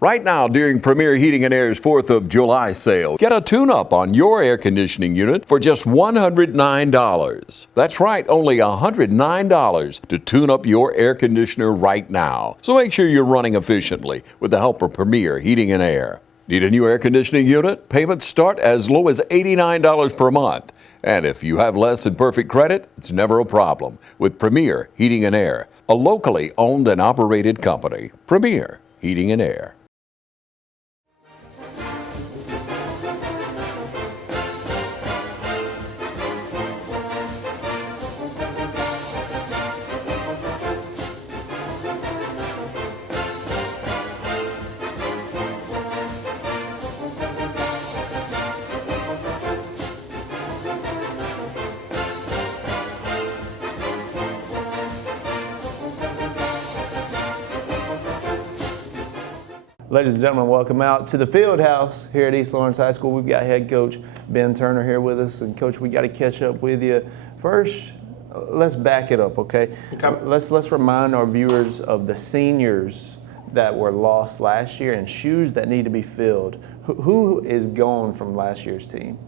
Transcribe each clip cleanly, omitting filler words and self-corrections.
Right now, during Premier Heating and Air's 4th of July sale, get a tune-up on your air conditioning unit for just $109. That's right, only $109 to tune up your air conditioner right now. So make sure you're running efficiently with the help of Premier Heating and Air. Need a new air conditioning unit? Payments start as low as $89 per month. And if you have less than perfect credit, it's never a problem with Premier Heating and Air, a locally owned and operated company. Premier Heating and Air. Ladies and gentlemen, welcome out to the field house here at East Lawrence High School. We've got head coach Ben Turner here with us. And coach, we got to catch up with you. First, let's back it up, okay? Let's remind our viewers of the seniors that were lost last year and shoes that need to be filled. Who is gone from last year's team?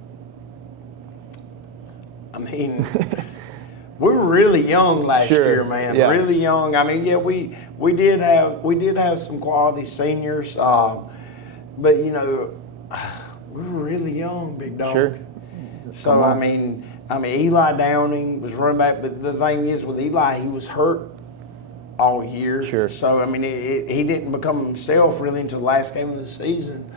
I mean, we were really young last year, man. Yeah. Really young. I mean, yeah, we did have some quality seniors, but you know, we were really young, big dog. Sure. So I mean, Eli Downing was running back, but the thing is with Eli, he was hurt all year. Sure. So I mean, he didn't become himself really until the last game of the season.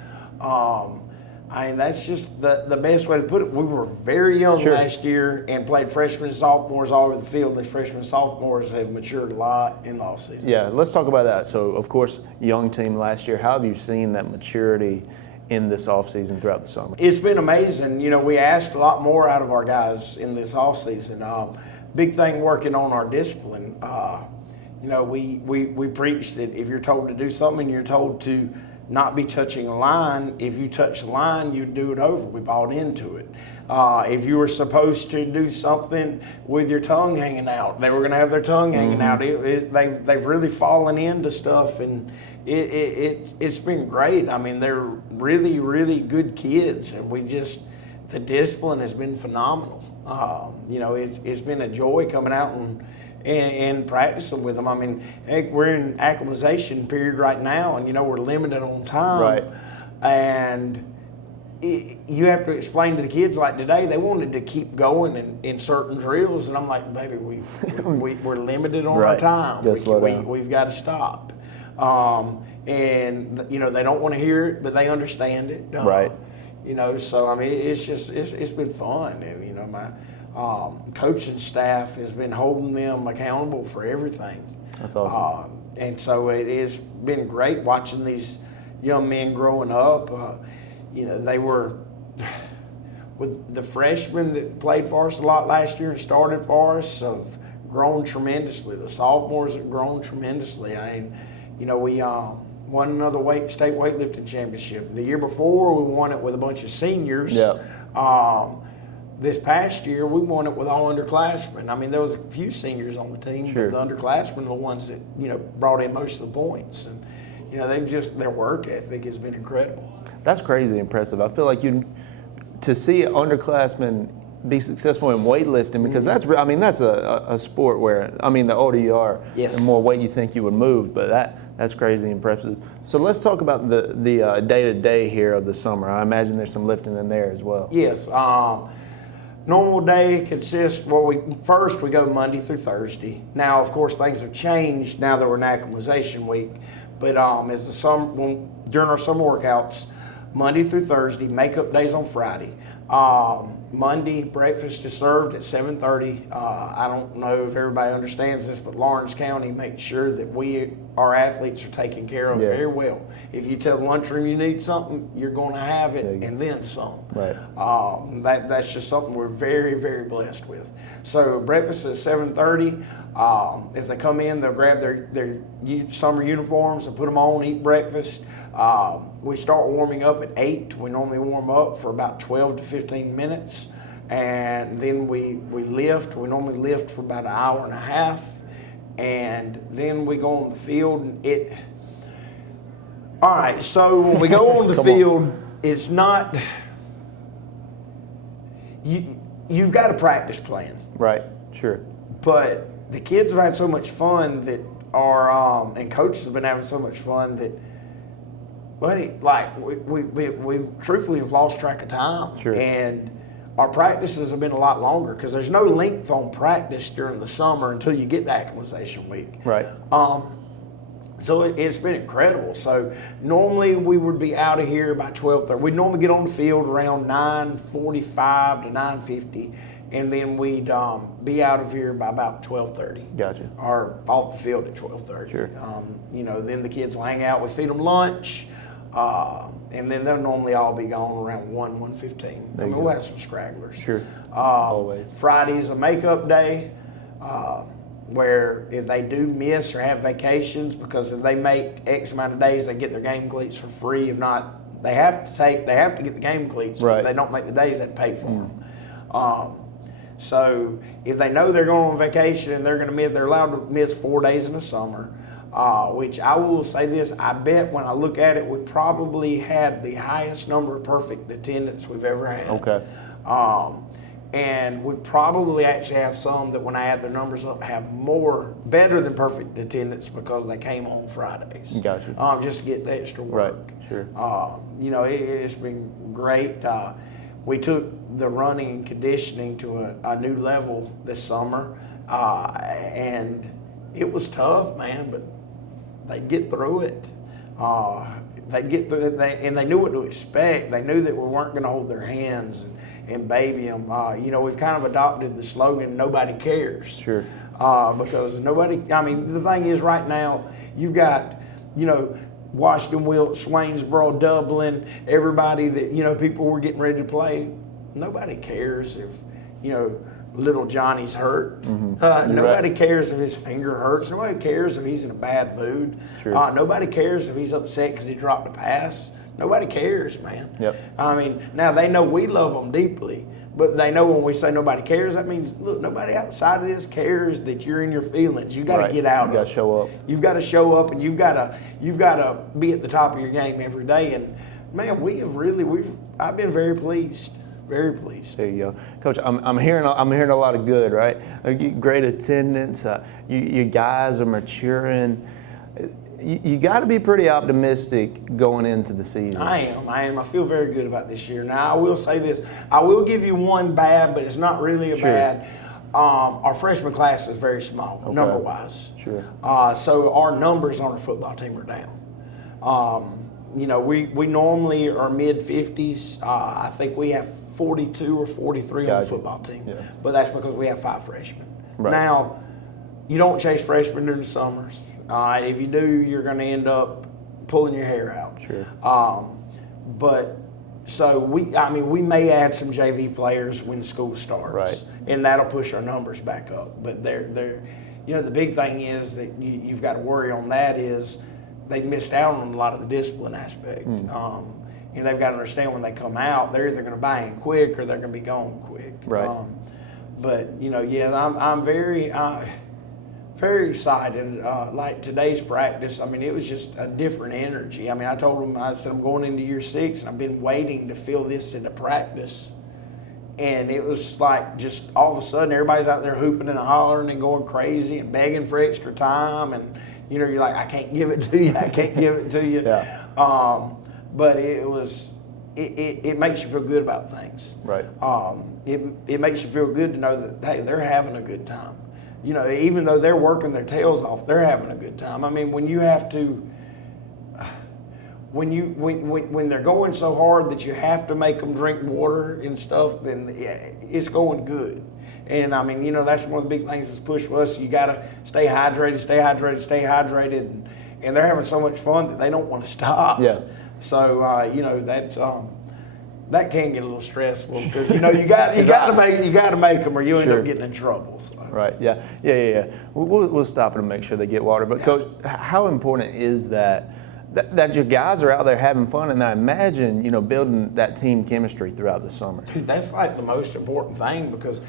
I mean, that's just the best way to put it. We were very young last year and played freshmen and sophomores all over the field. The freshmen and sophomores have matured a lot in the offseason. Yeah, let's talk about that. So, of course, young team last year. How have you seen that maturity in this offseason throughout the summer? It's been amazing. You know, we asked a lot more out of our guys in this offseason. Big thing working on our discipline. You know, we preach that if you're told to do something, you're told to not be touching a line. If you touch the line, you do it over. We bought into it. If you were supposed to do something with your tongue hanging out, they were going to have their tongue hanging out. They've really fallen into stuff, and it's been great. I mean, they're really, really good kids, and the discipline has been phenomenal. You know, it's been a joy coming out and practicing with them. I mean, we're in acclimatization period right now, and you know we're limited on time. Right. And you have to explain to the kids, like today, they wanted to keep going in certain drills, and I'm like, baby, we're limited on our time. We've got to stop. And you know they don't want to hear it, but they understand it. Right. You know, so I mean, it's been fun, and you know my coaching staff has been holding them accountable for everything. That's awesome. And so it has been great watching these young men growing up. You know, they were with the freshmen that played for us a lot last year and started for us have grown tremendously. The sophomores have grown tremendously. I mean, you know, we won another state weightlifting championship. The year before, we won it with a bunch of seniors. Yeah. This past year, we won it with all underclassmen. I mean, there was a few seniors on the team, but the underclassmen are the ones that, you know, brought in most of the points. And, you know, their work ethic has been incredible. That's crazy impressive. I feel like to see underclassmen be successful in weightlifting, because that's a sport where, I mean, the older you are, the more weight you think you would move, but that's crazy impressive. So let's talk about the day-to-day here of the summer. I imagine there's some lifting in there as well. Yes. Normal day consists, we go Monday through Thursday. Now, of course, things have changed now that we're in acclimatization week. But during our summer workouts, Monday through Thursday, makeup days on Friday. Monday, breakfast is served at 7:30. I don't know if everybody understands this, but Lawrence County makes sure that our athletes are taken care of very well. If you tell the lunchroom you need something, you're going to have it and then some. Right. That's just something we're very, very blessed with. So breakfast is 7:30. As they come in, they'll grab their summer uniforms and put them on, eat breakfast. We start warming up at 8. We normally warm up for about 12 to 15 minutes. And then we lift. We normally lift for about an hour and a half. And then we go on the field. All right, so when we go on the field, it's not you've got a practice plan. Right, sure. But the kids have had so much fun that and coaches have been having so much fun that, we truthfully have lost track of time. Sure. And our practices have been a lot longer because there's no length on practice during the summer until you get to acclimatization week. Right. So it's been incredible. So normally we would be out of here by 12:30. We'd normally get on the field around 9:45 to 9:50, and then we'd be out of here by about 12:30. Gotcha. Or off the field at 12:30. Sure. Then the kids will hang out. We feed them lunch, and then they'll normally all be gone around 1:15. We'll have some stragglers. Sure. Always. Friday's a makeup day. Where if they do miss or have vacations, because if they make X amount of days, they get their game cleats for free. If not, they have to get the game cleats. Right. If they don't make the days, they pay for them. So if they know they're going on vacation and they're allowed to miss 4 days in the summer. Which I will say this, I bet when I look at it, we probably had the highest number of perfect attendance we've ever had. Okay. And we probably actually have some that when I add their numbers up have better than perfect attendance because they came on Fridays. Gotcha. Just to get the extra work. Right, sure. It's been great. We took the running and conditioning to a new level this summer. And it was tough, man, but they'd get through it. They'd get through it, and they knew what to expect. They knew that we weren't going to hold their hands and baby them. We've kind of adopted the slogan, nobody cares. Sure. Because the thing is right now, you've got, Washington, Wilkes, Swainsboro, Dublin, everybody that, people were getting ready to play. Nobody cares if, little Johnny's hurt. Mm-hmm. Nobody cares if his finger hurts. Nobody cares if he's in a bad mood. Sure. Nobody cares if he's upset because he dropped a pass. Nobody cares, man. Yep. Now they know we love them deeply, but they know when we say nobody cares, that means, look, nobody outside of this cares that you're in your feelings. You got to get out. You got to show up. You've got to show up, and you've got to be at the top of your game every day. And man, I've been very pleased. Very pleased. There you go, Coach. I'm hearing a lot of good, right? Great attendance. You guys are maturing. You got to be pretty optimistic going into the season. I am. I feel very good about this year. Now, I will say this. I will give you one bad, but it's not really a bad. Our freshman class is very small, number-wise. Sure. So our numbers on our football team are down. We normally are mid-50s. I think we have 42 or 43 on the football team. Yeah. But that's because we have 5 freshmen. Right. Now, you don't chase freshmen during the summers. If you do, you're going to end up pulling your hair out. Sure. We may add some JV players when school starts. Right. And that'll push our numbers back up. But the big thing is that you've got to worry on that is they've missed out on a lot of the discipline aspect. And they've got to understand when they come out, they're either going to buy in quick or they're going to be gone quick. Right. I'm very excited. Like today's practice, it was just a different energy. I told them, I said, I'm going into year 6, and I've been waiting to feel this into practice. And it was like just all of a sudden, everybody's out there hooping and hollering and going crazy and begging for extra time. And, you're like, I can't give it to you. I can't give it to you. Yeah. But it makes you feel good about things. Right. It makes you feel good to know that, hey, they're having a good time. Even though they're working their tails off, they're having a good time. When you have to, when they're going so hard that you have to make them drink water and stuff, then it's going good. And that's one of the big things that's pushed us. You got to stay hydrated, and they're having so much fun that they don't want to stop. Yeah. So that's that can get a little stressful because you got to make them or you end up getting in trouble. So. Right. Yeah. We'll stop and make sure they get water. But Coach, how important is that your guys are out there having fun, and I imagine building that team chemistry throughout the summer. Dude, that's like the most important thing because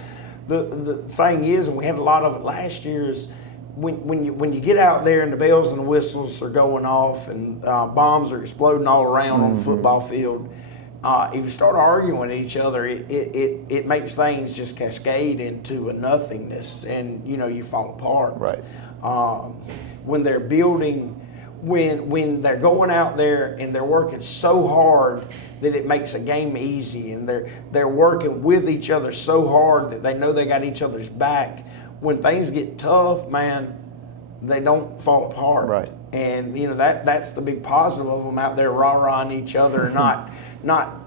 the thing is, and we had a lot of it last year, is when you get out there and the bells and the whistles are going off and bombs are exploding all around on the football field, if you start arguing with each other, it makes things just cascade into a nothingness, and you fall apart. Right. When they're building, when they're going out there and they're working so hard that it makes a game easy, and they're working with each other so hard that they know they got each other's back. When things get tough, man, they don't fall apart. Right. And that's the big positive of them out there rah-rahing each other, not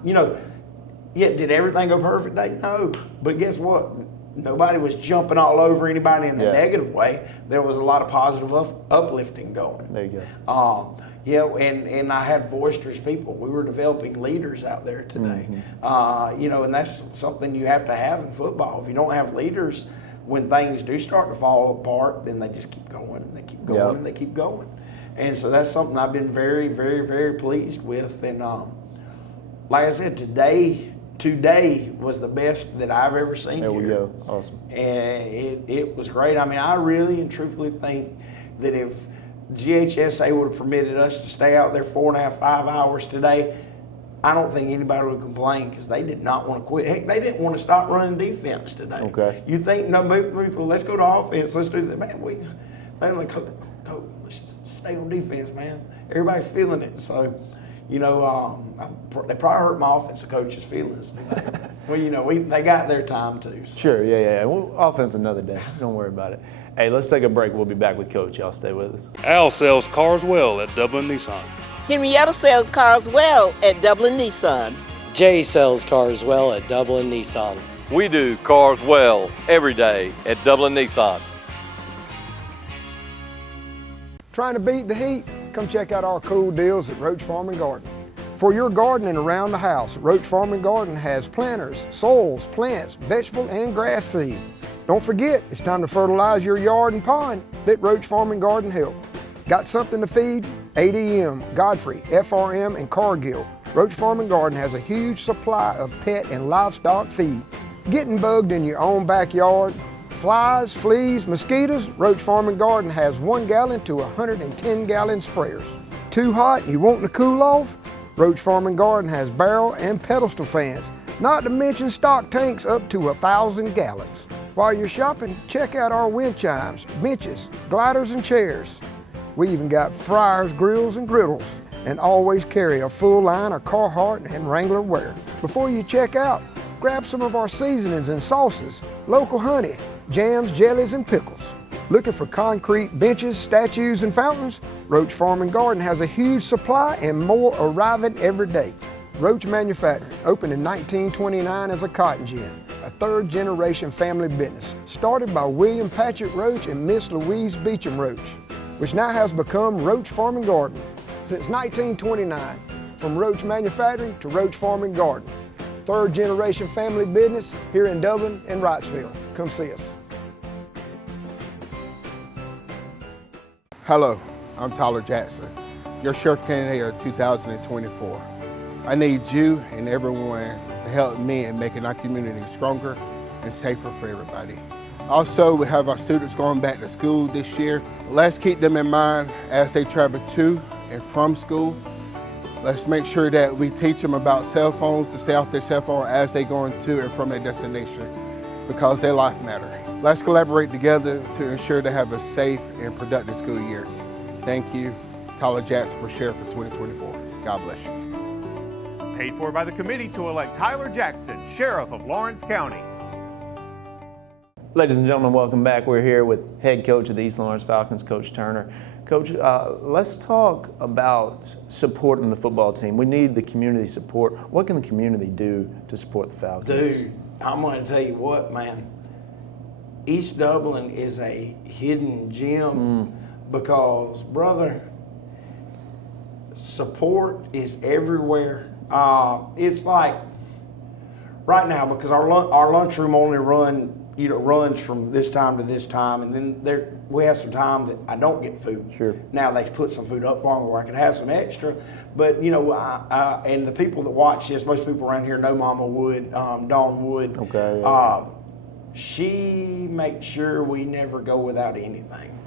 yeah, did everything go perfect day? No. But guess what? Nobody was jumping all over anybody in a negative way. There was a lot of positive uplifting going. There you go. And I had boisterous people. We were developing leaders out there today. And that's something you have to have in football. If you don't have leaders, when things do start to fall apart, then they just keep going and they keep going and they keep going. And so that's something I've been very, very, very pleased with. And like I said, today was the best that I've ever seen. There we go. Awesome. And it was great. I mean, I really and truthfully think that if GHSA would have permitted us to stay out there 4.5, 5 hours today, I don't think anybody would complain, because they did not want to quit. Heck, they didn't want to stop running defense today. Okay. You think, no, people, let's go to offense, let's do that. Man, they're like, Coach, let's stay on defense, man. Everybody's feeling it. So, they probably hurt my offensive coach's feelings today. Well, they got their time too. So. Sure, yeah. Well, offense another day. Don't worry about it. Hey, let's take a break. We'll be back with Coach. Y'all stay with us. Al sells cars well at Dublin Nissan. Henrietta sells cars well at Dublin Nissan. Jay sells cars well at Dublin Nissan. We do cars well every day at Dublin Nissan. Trying to beat the heat? Come check out our cool deals at Roach Farm and Garden. For your gardening around the house, Roach Farm and Garden has planters, soils, plants, vegetable and grass seed. Don't forget, it's time to fertilize your yard and pond. Let Roach Farm and Garden help. Got something to feed? ADM, Godfrey, FRM, and Cargill. Roach Farm and Garden has a huge supply of pet and livestock feed. Getting bugged in your own backyard? Flies, fleas, mosquitoes? Roach Farm and Garden has 1 gallon to 110 gallon sprayers. Too hot and you wanting to cool off? Roach Farm and Garden has barrel and pedestal fans, not to mention stock tanks up to 1,000 gallons. While you're shopping, check out our wind chimes, benches, gliders, and chairs. We even got fryers, grills, and griddles, and always carry a full line of Carhartt and Wrangler wear. Before you check out, grab some of our seasonings and sauces, local honey, jams, jellies, and pickles. Looking for concrete benches, statues, and fountains? Roach Farm and Garden has a huge supply and more arriving every day. Roach Manufacturing opened in 1929 as a cotton gin, a third-generation family business, started by William Patrick Roach and Miss Louise Beecham Roach, which now has become Roach Farm and Garden. Since 1929, from Roach Manufacturing to Roach Farm and Garden. Third-generation family business here in Dublin and Wrightsville. Come see us. Hello, I'm Tyler Jackson, your sheriff candidate of 2024. I need you and everyone to help me in making our community stronger and safer for everybody. Also, we have our students going back to school this year. Let's keep them in mind as they travel to and from school. Let's make sure that we teach them about cell phones, to stay off their cell phone as they go to and from their destination, because their life matters. Let's collaborate together to ensure they have a safe and productive school year. Thank you, Tyler Jackson for Sheriff for 2024. God bless you. Paid for by the committee to elect Tyler Jackson, Sheriff of Lawrence County. Ladies and gentlemen, welcome back. We're here with head coach of the East Lawrence Falcons, Coach Turner. Coach, let's talk about supporting the football team. We need the community support. What can the community do to support the Falcons? Dude, I'm going to tell you what, man. East Dublin is a hidden gem because, brother, support is everywhere. It's like right now, because our lunchroom only runs from this time to this time, and then we have some time that I don't get food. Sure. Now they put some food up for me where I can have some extra, but and the people that watch this, most people around here know Mama Wood, Dawn Wood. Okay. Yeah. She makes sure we never go without anything.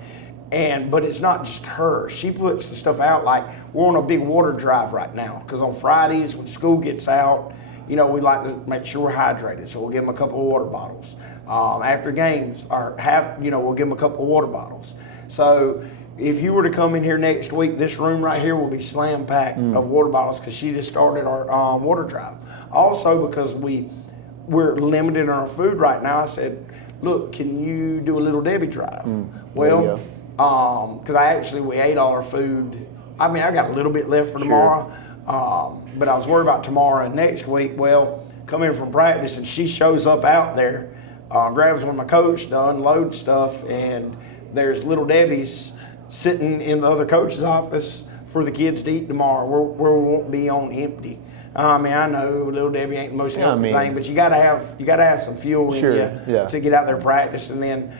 But it's not just her. She puts the stuff out. Like, we're on a big water drive right now because on Fridays when school gets out, we like to make sure we're hydrated. So we'll give them a couple of water bottles. After games, we'll give them a couple of water bottles. So if you were to come in here next week, this room right here will be slam packed of water bottles because she just started our water drive. Also, because we're limited on our food right now, I said, look, can you do a Little Debbie drive? Well, because we ate all our food. I mean, I got a little bit left for tomorrow, but I was worried about tomorrow and next week. Well, come in from practice and she shows up out there, grabs one of my coach done, load stuff, and there's Little Debbie's sitting in the other coach's office for the kids to eat tomorrow, where we won't be on empty. I mean, I know Little Debbie ain't the most healthy thing, but you gotta have some fuel in you to get out there and practice, and then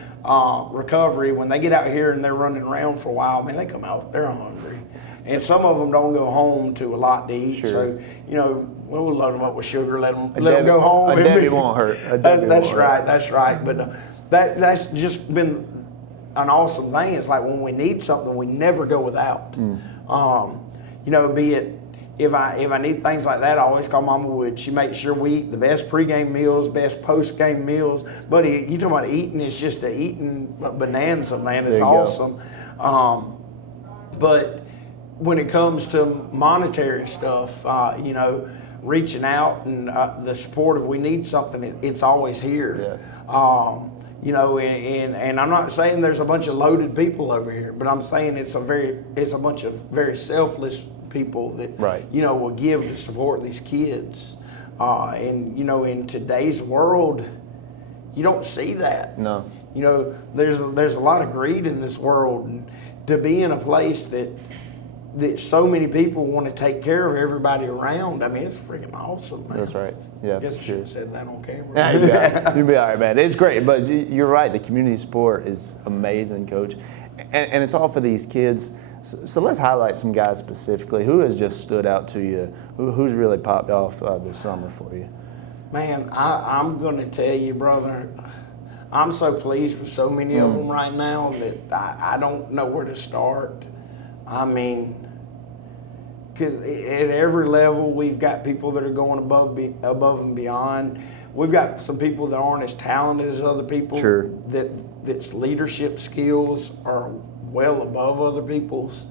recovery. When they get out here and they're running around for a while, man, they come out, they're hungry, and some of them don't go home to a lot to eat. So we'll load them up with sugar, let them go home. A Debbie won't hurt. That's right. But that's just been an awesome thing. It's like when we need something, we never go without. Be it. If I need things like that, I always call Mama Wood. She makes sure we eat the best pregame meals, best postgame meals. Buddy, you talking about eating? It's just a eating bonanza, man. It's awesome. But when it comes to monetary stuff, reaching out and the support of we need something, it's always here. And I'm not saying there's a bunch of loaded people over here, but I'm saying it's a bunch of very selfless people that will give to support these kids. In today's world, you don't see that. No. There's a lot of greed in this world, and to be in a place that so many people want to take care of everybody around. I mean, it's freaking awesome, man. That's right. Yeah, I guess I should have said that on camera. Yeah, you'll be all right, man. It's great, but you're right. The community support is amazing, Coach, and it's all for these kids. So let's highlight some guys specifically. Who has just stood out to you? Who's really popped off this summer for you? Man, I'm going to tell you, brother, I'm so pleased with so many of them right now that I don't know where to start. I mean, because at every level, we've got people that are going above and beyond. We've got some people that aren't as talented as other people. Sure. That's leadership skills are well above other people's.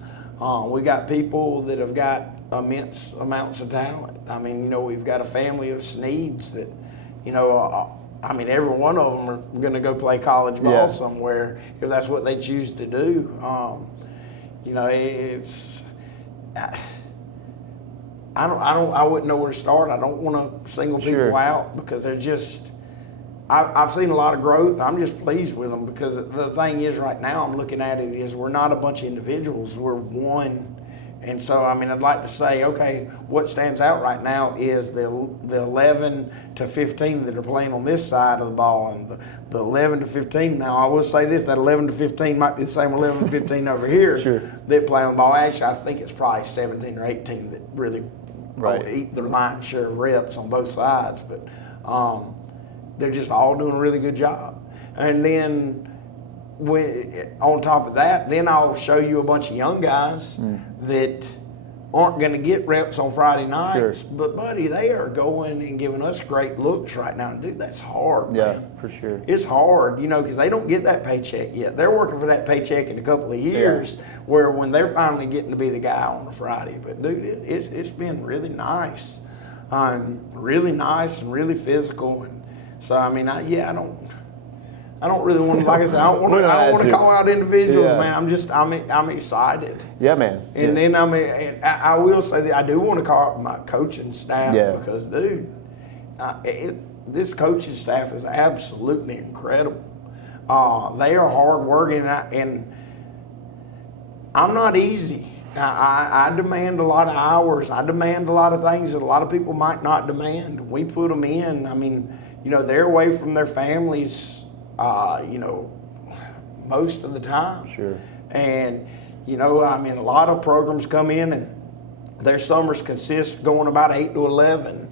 We got people that have got immense amounts of talent. I mean, we've got a family of Sneeds that, every one of them are going to go play college ball somewhere if that's what they choose to do. I wouldn't know where to start. I don't want to single people out because they're just. I've seen a lot of growth. I'm just pleased with them because the thing is right now I'm looking at it is we're not a bunch of individuals. We're one. And so, I'd like to say, okay, what stands out right now is the 11 to 15 that are playing on this side of the ball, and the 11 to 15. Now, I will say this, that 11 to 15 might be the same 11 to 15 over here that play on the ball. Actually, I think it's probably 17 or 18 that really eat their lion's share of reps on both sides. But they're just all doing a really good job. And then on top of that, then I'll show you a bunch of young guys that aren't going to get reps on Friday nights. But, buddy, they are going and giving us great looks right now. Dude, that's hard, man. Yeah, for sure. It's hard, because they don't get that paycheck yet. They're working for that paycheck in a couple of years where when they're finally getting to be the guy on a Friday. But, dude, it's been really nice. Really nice and really physical. And so, I don't really want to, like I said, I don't want to call out individuals, man. I'm excited. Yeah, man. And then I will say that I do want to call out my coaching staff because, dude, this coaching staff is absolutely incredible. They are hardworking, and I'm not easy. I demand a lot of hours. I demand a lot of things that a lot of people might not demand. We put them in. They're away from their families. Most of the time. Sure. And, a lot of programs come in and their summers consist going about 8 to 11.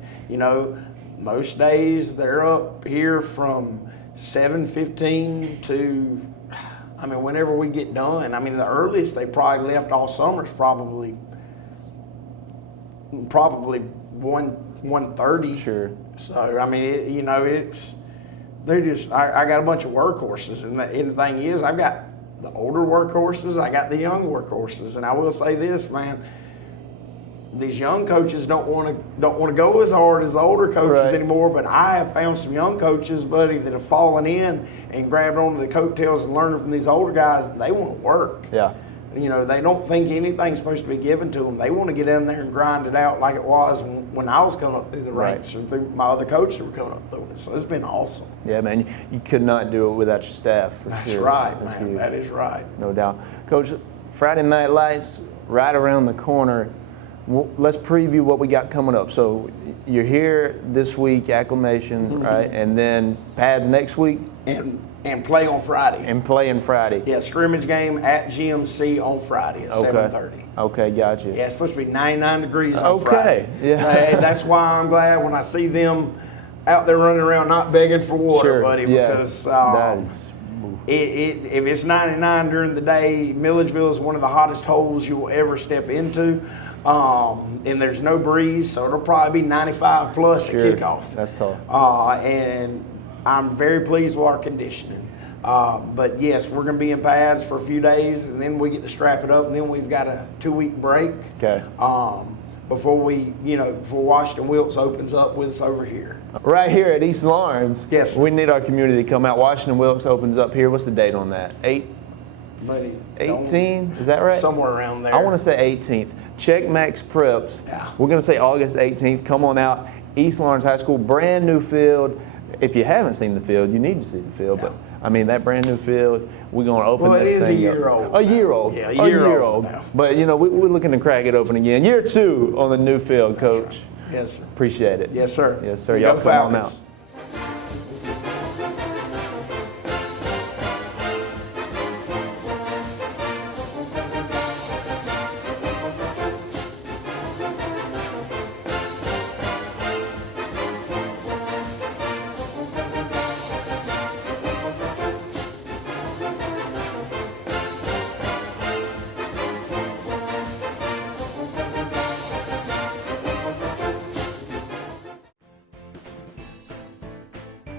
Most days they're up here from 7:15 to I mean, whenever we get done, I mean, the earliest they probably left all summer is probably 1:30. Sure. So I mean, you know, they're just. I got a bunch of workhorses, and the thing is, I've got the older workhorses, I got the young workhorses, and I will say this, man. These young coaches don't want to go as hard as the older coaches anymore. But I have found some young coaches, buddy, that have fallen in and grabbed onto the coattails and learned from these older guys. And they want to work. Yeah. You know, they don't think anything's supposed to be given to them. They want to get in there and grind it out like it was when I was coming up through the ranks or through my other coaches that were coming up through it. So it's been awesome. Yeah, man, you could not do it without your staff, for That's sure. right, That's man. huge. That is right. No doubt. Coach, Friday Night Lights, right around the corner. Let's preview what we got coming up. So you're here this week, acclimation, right? And then pads next week? And play on Friday. And play on Friday. Yeah, scrimmage game at GMC on Friday at 7:30. Okay, gotcha. Yeah, it's supposed to be 99 degrees on Friday. Yeah. Hey, that's why I'm glad when I see them out there running around not begging for water, buddy, because if it's 99 during the day, Milledgeville is one of the hottest holes you will ever step into. And there's no breeze, so it'll probably be 95 plus at kickoff. That's tough. And I'm very pleased with our conditioning. But yes, we're going to be in pads for a few days, and then we get to strap it up, and then we've got a 2-week break. Okay. Before before Washington Wilkes opens up with us over here. Right here at East Lawrence. Yes, sir. We need our community to come out. Washington Wilkes opens up here. What's the date on that? 18? Is that right? Somewhere around there. I want to say 18th. Check Max Preps. Yeah. We're going to say August 18th. Come on out. East Lawrence High School, brand new field. If you haven't seen the field, you need to see the field. But I mean, that brand new field, we're going to open this thing up. It is a year old. A year old. Yeah, a year old. But you know, we're looking to crack it open again. Year 2 on the new field, Coach. Yes, sir. Appreciate it. Yes, sir. Yes, sir. Y'all come on out.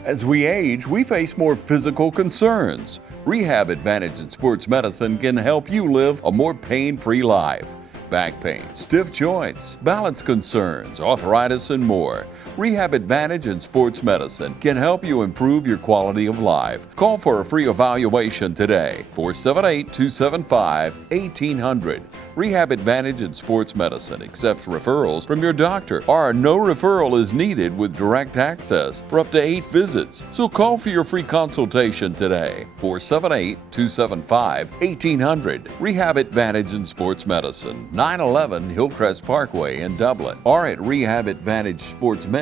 As we age, we face more physical concerns. Rehab Advantage in Sports Medicine can help you live a more pain-free life. Back pain, stiff joints, balance concerns, arthritis, and more. Rehab Advantage in Sports Medicine can help you improve your quality of life. Call for a free evaluation today, 478-275-1800. Rehab Advantage in Sports Medicine accepts referrals from your doctor, or no referral is needed with direct access for up to 8 visits. So call for your free consultation today, 478-275-1800. Rehab Advantage in Sports Medicine, 911 Hillcrest Parkway in Dublin, or at rehabadvantagesportsmed.com.